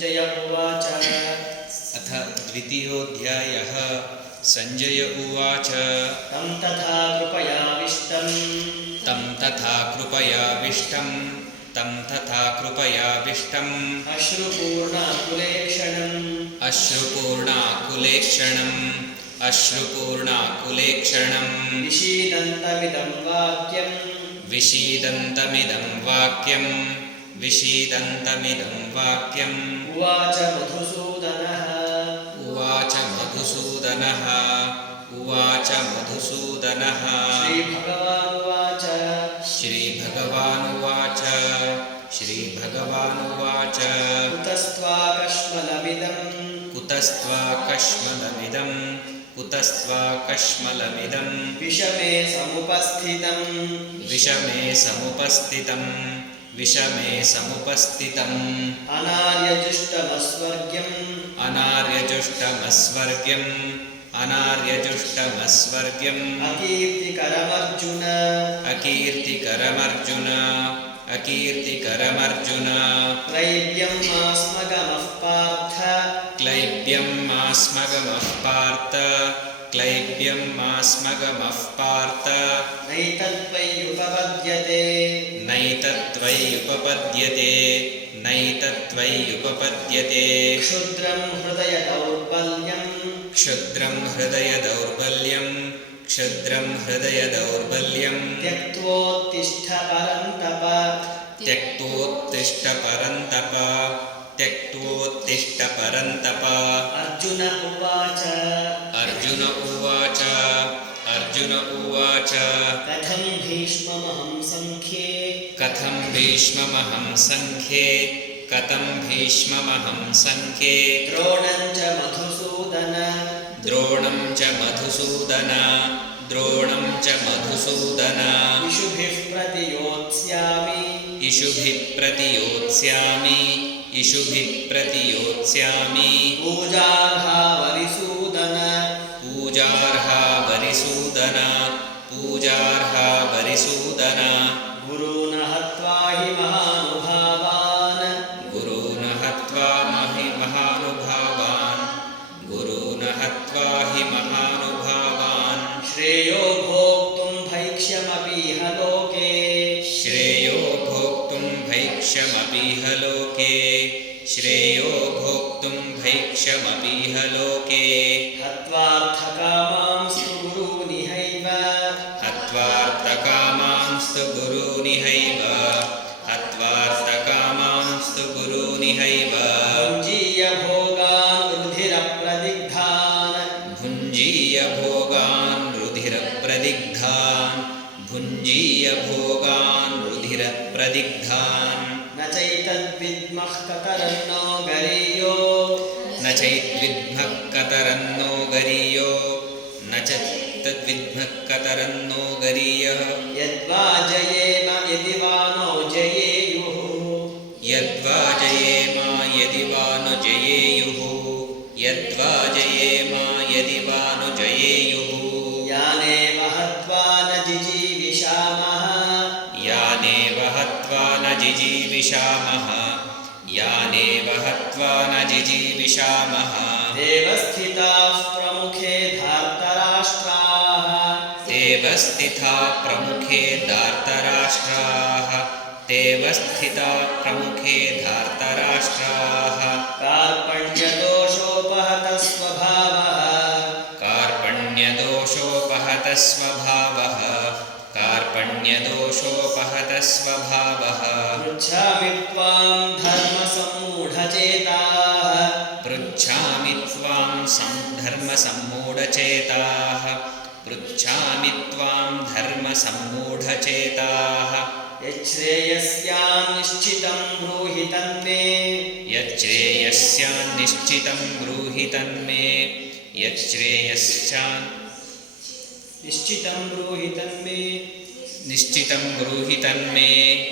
सञ्जय उवाच। अथ द्वितीयोऽध्यायः। सञ्जय उवाच। तं तथा कृपयाविष्टम्। तं तथा कृपयाविष्टं तं तथा कृपयाविष्टम्। अश्रुपूर्णाकुलेक्षणम्। अश्रुपूर्णाकुलेक्षणम्। अश्रुपूर्णाकुलेक्षणम्। विषीदन्तमिदं वाक्यम्। विषीदन्तमिदं वाक्यं विषीदन्तमिदं वाक्यम्। उवाच मधुसूदनः। उवाच मधुसूदनः। उवाच मधुसूदनः। श्रीभगवानुवाच। श्रीभगवानुवाच। श्रीभगवानुवाच। कुतस्त्वाकश्मलमिदम्। कुतस्त्वाकश्मलमिदं कुतस्त्वाकश्मलमिदं विषमे समुपस्थितम्। विषमे విషమే సముపస్థితం అనార్యజుష్టమస్వర్గ్యం అనార్యజుష్టమస్వర్గ్యం అనార్యజుష్టమస్వర్గ్యం అకీర్తికరమర్జున అకీర్తికరమర్జున అకీర్తికరమర్జున క్లైబ్యం మాస్మగమః పార్థ క్లైబ్యం మాస్మగమః పార్థ క్లైబ్యం మాస్మగమః నైతద్వై ఉపపద్యతే नैतत्त्वय्युपपद्यते नैतत्त्वय्युपपद्यते क्षुद्रं हृदयदौर्बल्यम् क्षुद्रं हृदयदौर्बल्यं क्षुद्रं त्यक्त्वोत्तिष्ठ परन्तप त्यक्तोत्तिष्ठ परन्तप त्यक्तोत्तिष्ठ परन्तप अर्जुन उवाच। अर्जुन उवाच अर्जुन उवाच। कथं भीष्ममहं सङ्ख्ये? कथं भीष्ममहं सङ्ख्ये? कथं भीष्ममहं सङ्ख्ये? द्रोणं च मधुसूदन। द्रोणं च मधुसूदन। द्रोणं च मधुसूदन। इषुभिः प्रतियोत्स्यामि। इषुभिः प्रतियोत्स्यामि। इषुभिः प्रतियोत्स्यामि। पूजार्हावरिसूदन पूजार्हा वरिसूदन पूजार्हा वरिसूदन गुरून् हत्वा हि महानुभावान्। गुरून् हत्वा महि महानुभावान्। गुरून् हत्वा हि महानुभावान्। श्रेयो भोक्तुं भैक्ष्यमपीह लोके। श्रेयो भोक्तुं भैक्ष्यमपीह लोके। श्रेयो भोक्तुं भैक्ष्यमपीह लोके। हत्वार्थकामांस्तु गुरूनिहैव। हत्वार्थकामांस्तु गुरूनिहैव तद्विद्मः कतरन्नो गरीयः। यद्वा जयेम यदि वा नो जयेयुः यद्वा जयेमा यदि वा नु जयेयुः यद्वा जयेमा यदि वा नु जयेयुः यानेव हत्वा न जिजीविषामः। हत्वा न जिजीविषामः। हत्वा न जिजीविषामः। देवस्थिताः प्रमुखे देवस्थिता प्रमुखे धार्तराष्ट्राः। देवस्थिता प्रमुखे धार्तराष्ट्राः। कार्पण्यदोषोपहतः स्वभावः कार्पण्यदोषोपहतः स्वभावः कार्पण्यदोषोपहतः स्वभावः पृच्छामि त्वां धर्मसम्मूढचेताः। पृच्छामि त्वां धर्मसम्मूढचेताः। पृच्छामि त्वां धर्मसम्मूढचेताः। यच्छ्रेयस्यान्निश्चितं ब्रूहि तन्मे। यच्छ्रेयस्यान्निश्चितं ब्रूहि तन्मे। यच्छ्रेयस्यान् निश्चितं ब्रूहि तन्मे। निश्चितं ब्रूहि तन्मे।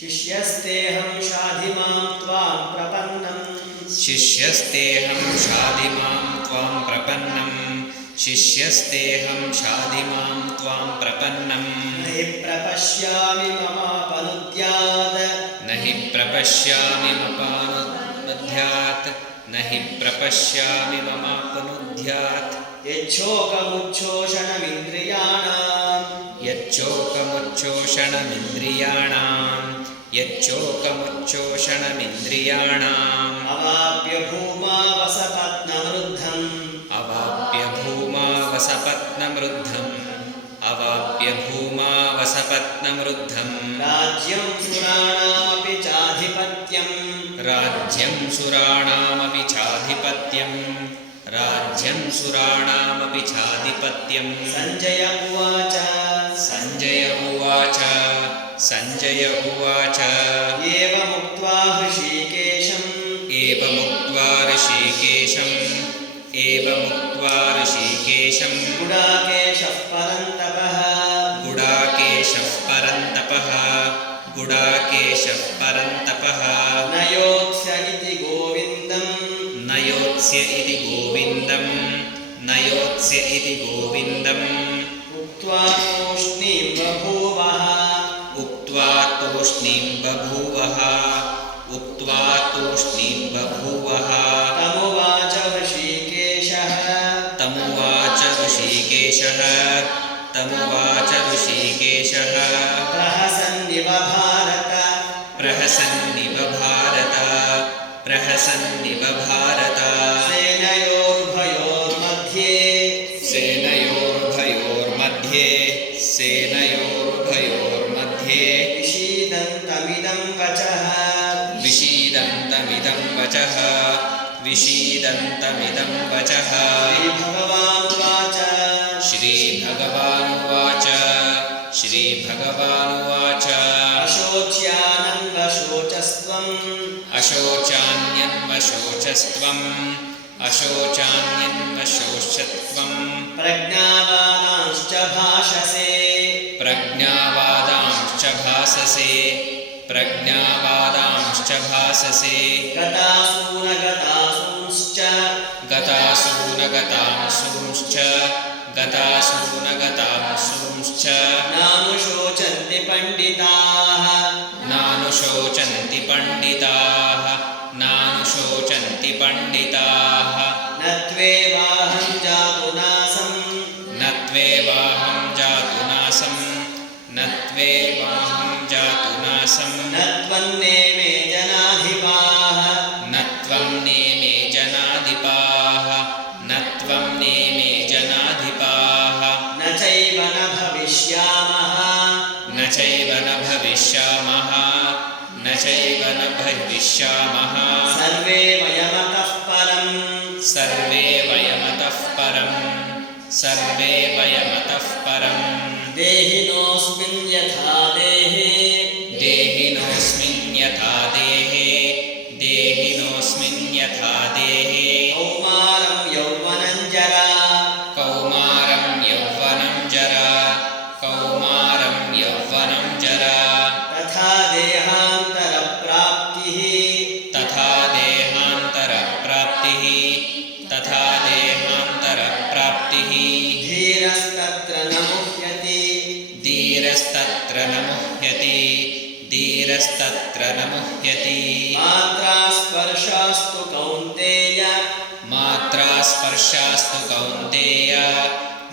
शिष्यस्तेऽहं शाधिमां त्वां प्रपन्नम्। शिष्यस्तेऽहं शाधिमां त्वां प्रपन्नं शिष्यस्तेऽहं शाधिमां त्वां प्रपन्नं न हि प्रपश्यामि ममापनुद्यात्। न हि प्रपश्यामि मपानु ममापनुद्यात्। न हि प्रपश्यामि ममापनुद्यात्। यच्छोकमुच्छोषणमिन्द्रियाणाम्। यच्चोकमुच्चोषणमिन्द्रियाणां यच्चोकमुच्चोषणमिन्द्रियाणाम् अवाप्य भूमा वसपत्नमृद्धम्। अवाप्य भूमा वसपत्नमृद्धम् राज्यं सुराणामपि चाधिपत्यम्। राज्यं सुराणामपि चाधिपत्यम्। राज्यं सुराणामपि चाधिपत्यम्। सञ्जय उवाच। सञ्जय उवाच। सञ्जय उवाच। एवमुक्त्वा हृषीकेशम्। एवमुक्त्वा ऋषिकेशम् एवमुक्त्वा ऋषिकेशम् गुडाकेशः परन्तपः। गुडाकेशः परन्तपः। गुडाकेशः परन्तपः। न योत्स्य इति गोविन्दम्। न योत्स्य इति गोविन्दम्। न योत्स्य इति गोविन्दम्। उक्त्वा तूष्णीं बभूवः। उक्त्वा तूष्णीं बभूवः। उक्त्वा तूष्णीं बभूवः तमुवाच ऋषिकेशः प्रहसन्निव भारत प्रहसन्निव भारत प्रहसन्निव भारत सेनयोरुभयोर्मध्ये। सेनयोरुभयोर्मध्ये। सेनयोरुभयोर्मध्ये। विषीदन्तमिदं वचः। विषीदन्तमिदं वचः। विषीदन्तमिदं वचः। अशोचान्यन्वशोचस्त्वम् अशोचान्यन्वशोचत्वम् प्रज्ञावादांश्च भाषसे। प्रज्ञावादांश्च भाससे। प्रज्ञावादांश्च भाससे। गतासूनगतासूंश्च। गतासूनगतांसूंश्च। गतासूनगतांसूंश्च। नानुशोचन्ति पण्डिताः। नानुशोचन्ति पण्डिताः नानुशोचन्ति पण्डिताः। न त्वेवाहं जातु नासम् न त्वेवाहं जातु नासं न त्वेवाहं जातु नासं न त्वन्नेमे जनाधिपाः। न त्वं नेमे जनाधिपाः। न त्वं नेमे जनाधिपाः। न चैव न भविष्यामः। न चैव न भविष्यामः। न चैव न भविष्यामः। सर्वे धीरस्तत्र न मुह्यति मात्रा स्पर्शास्तु कौन्तेय। मात्रा स्पर्शास्तु कौन्तेय।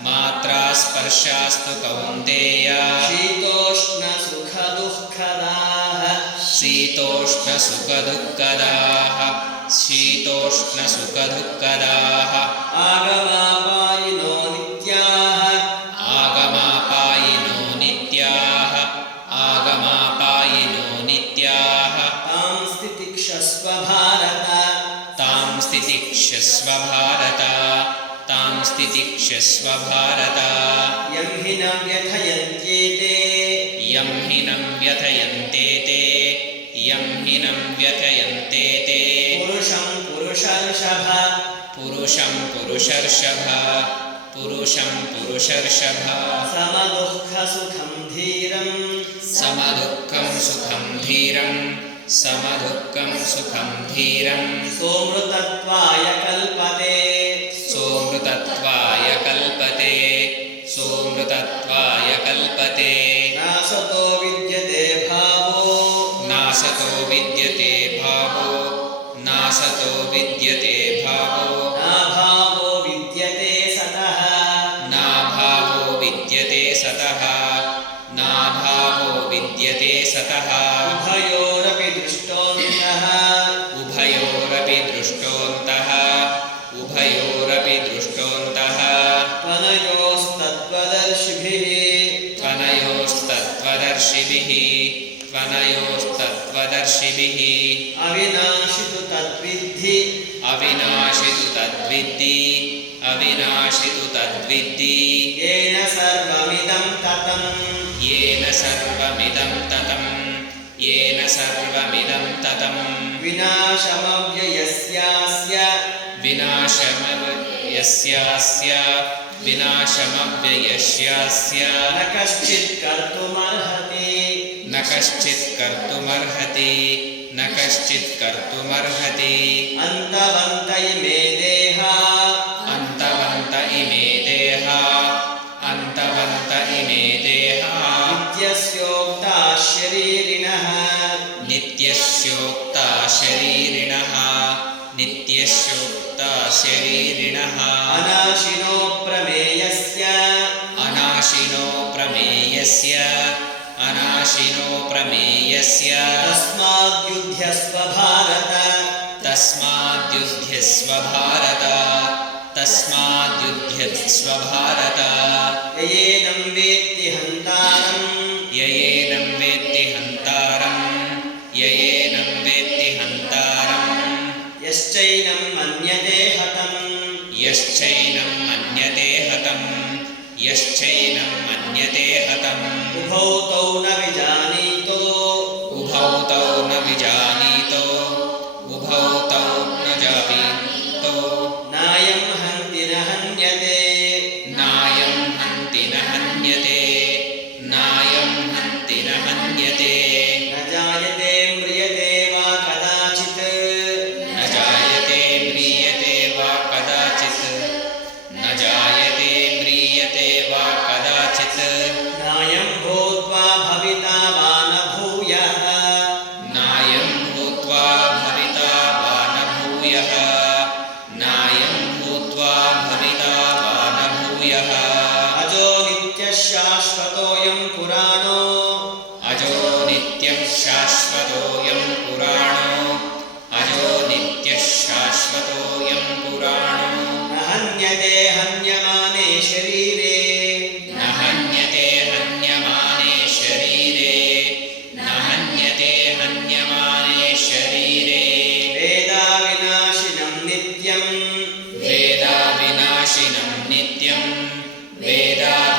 मात्रा स्पर्शास्तु कौन्तेय। शीतोष्णसुखदुःखदाः। शीतोष्णसुखदुःखदाः। शीतोष्णसुखदुःखदाः। आगमापायिनो स्थितिक्षस्व भारत यं हि न व्यथयन्त्येते। यं हि न व्यथयन्ते ते यं हि न व्यथयन्ते ते पुरुषं पुरुषर्षभ। पुरुषं पुरुषर्षभ। पुरुषं पुरुषर्षभ। समदुःखसुखं धीरं समदुःखं सुखं धीरं समदुःखं सुखं धीरं सोमृतत्वाय कल्पते। सोमृतत्वाय कल्पते नासतो विद्यते भावो। नासतो विद्यते भावो। नासतो विद्यते भावो। नाभावो विद्यते सतः। नाभावो विद्यते सतः। नाभावो विद्यते सतः। उभयोरपि दृष्टोऽन्तः। उभयोरपि दृष्टोऽन्तः। विनाशनयोस्तत्त्वदर्शिभिः अविनाशितु तद्विद्धि अविनाशितु तद्विद्धि अविनाशितु तद्विद्धि येन सर्वमिदं ततम्। येन सर्वमिदं ततम्। येन सर्वमिदं ततम्। विनाशमव्ययस्यास्य। विनाशमव विनाशमव्ययस्यास्य। न कश्चित् कर्तुमर्हति। न कश्चित् कर्तुमर्हति न कश्चित् कर्तुमर्हति। अन्तवन्त इमे देहा। अन्तवन्त इमे देहा। अन्तवन्त इमे देहा। नित्यस्योक्ता शरीरिणः। नित्यस्योक्ता शरीरिणः। नित्यस्योक्ता शरीरिणः। नाशिनो प्रमेयस्य। तस्माद्युध्यस्व भारत। तस्माद्युध्यस्व भारत। तस्माद्युध्यस्व भारत। ययेनं वेत्ति हन्तारं यये वेदाशिनम् नित्यम् वेदा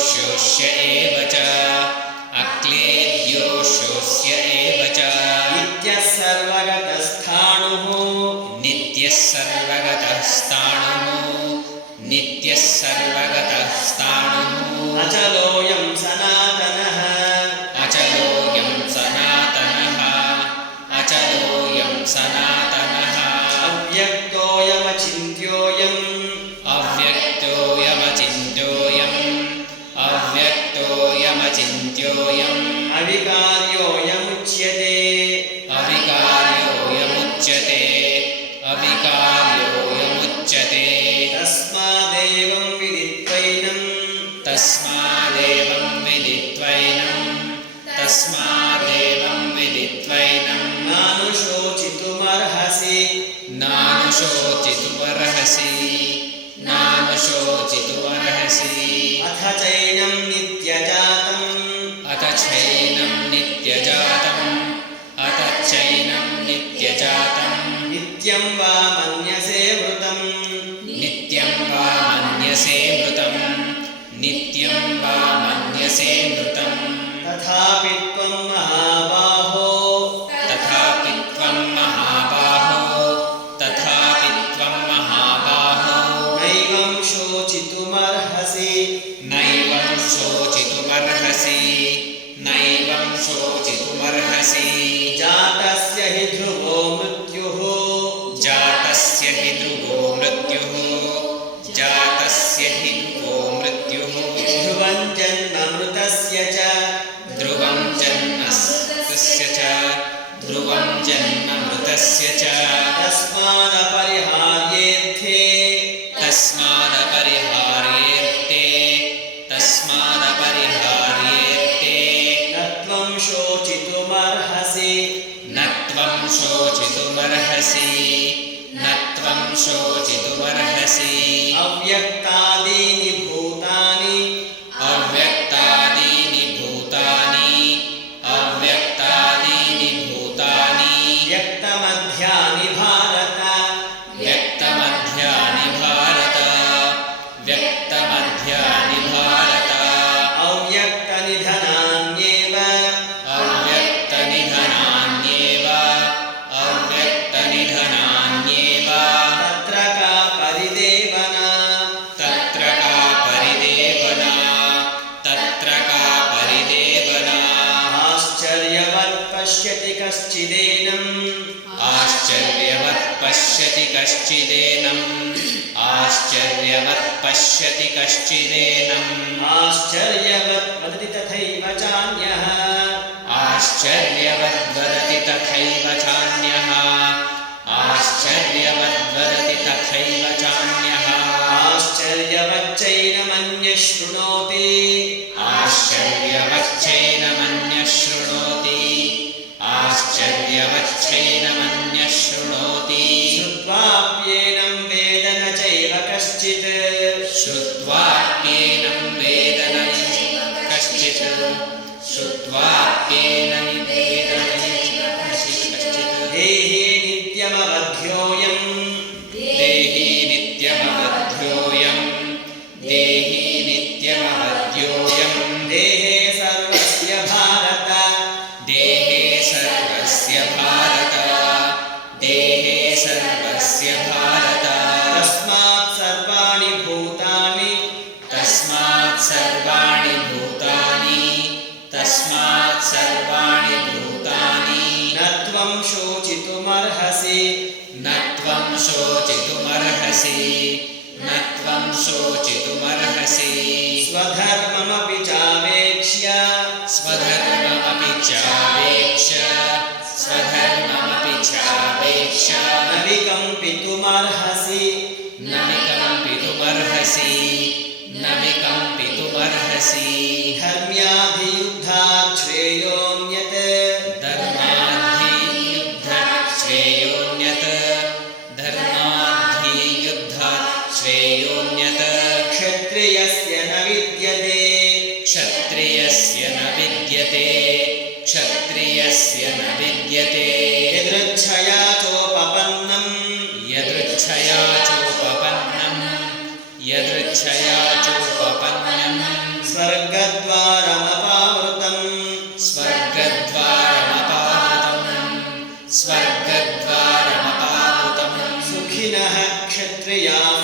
शुष्य एव च। अक्लेद्यो शुष्य एव च। नित्यः सर्वगतस्थाणुः। नित्यः सर्वगतस्थ तस्मादेवं विदित्वैनं तस्मादेवं विदित्वैनं। नानुशोचितुमर्हसि। नानुशोचितुमर्हसि। नानुशोचितुमर्हसि। अथ चैनं नित्यजातम्। अथ चैनं नैवं शोचितुमर्हसि नैवं शोचितुमर्हसि। जा वरहसि अव्यक्ता कश्चिदेनम्। आश्चर्यवत् पश्यति कश्चिदेनम्। आश्चर्यवत् वदति तथैव चान्यः। आश्चर्यवद्वदति तथैव चान्यः। आश्चर्यवद्वदति तथैव चान्यः। आश्चर्यवच्चैनमन्यः शृणोति आश्चर्यवच्चैनम् न विकम्पितुमर्हसि न विकम्पितुमर्हसि न विकम्पितुमर्हसि धर्म्याधि स्वर्गद्वारमपावृतम् सुखिनः क्षत्रियाः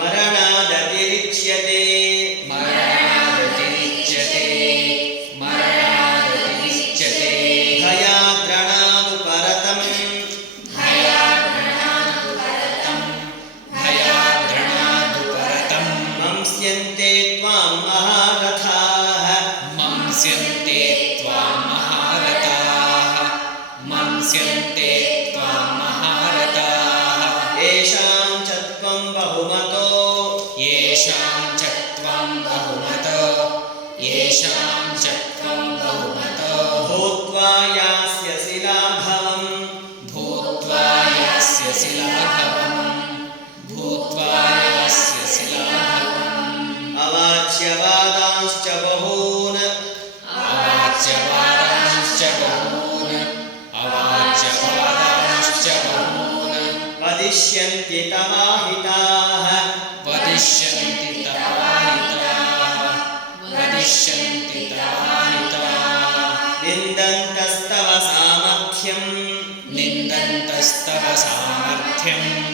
मरणादतिरिच्यते। Alex, Tim,